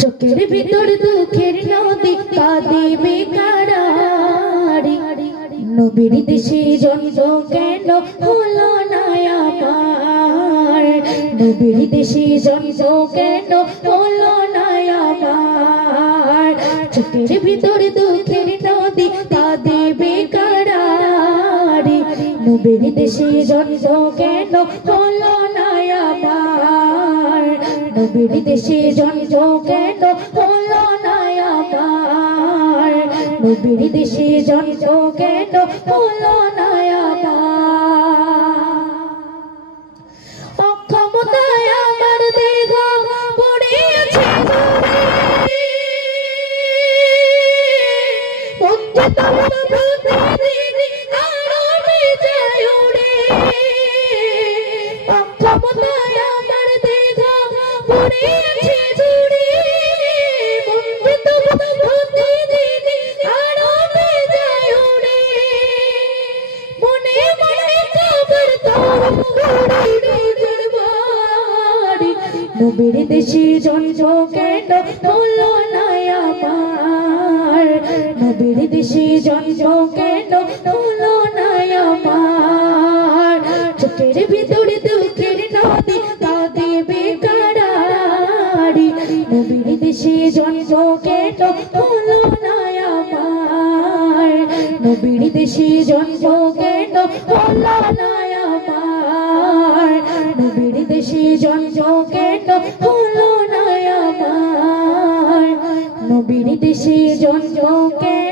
চোখের ভিতর দুঃখের নদী কাঁদিবে কারারি নবীর দেশে জন্ম কেন হলো না আমার নবীর দেশে জন্ম কেন হলো না আমার চোখের ভিতর দুঃখের নদী কাঁদিবে কারারি নবীর দেশে জন্ম কেন হলো না আমার নবীর দেশে জন্ম কেন হলো না আমার নবীর দেশে জন্ম কেন হলো না আমার অক্ষমতায় আমার দেহ পড়ে আছে অক্ষমতায় আমার দেহ পড়ে আছে নবীর দেশে জন্ম কেন হলো না আমার নবীর দেশে জন্ম কেন হলো না আমার চোখের ভিতরে দুঃখের নদী কাঁদিবে কারারি নবীর দেশে জন্ম কেন হলো না আমার নবীর দেশে জন্ম কেন হলো না আমার নবীর দেশে জন্ম কেন হলো না আমার নবীর দেশে জন্ম কেন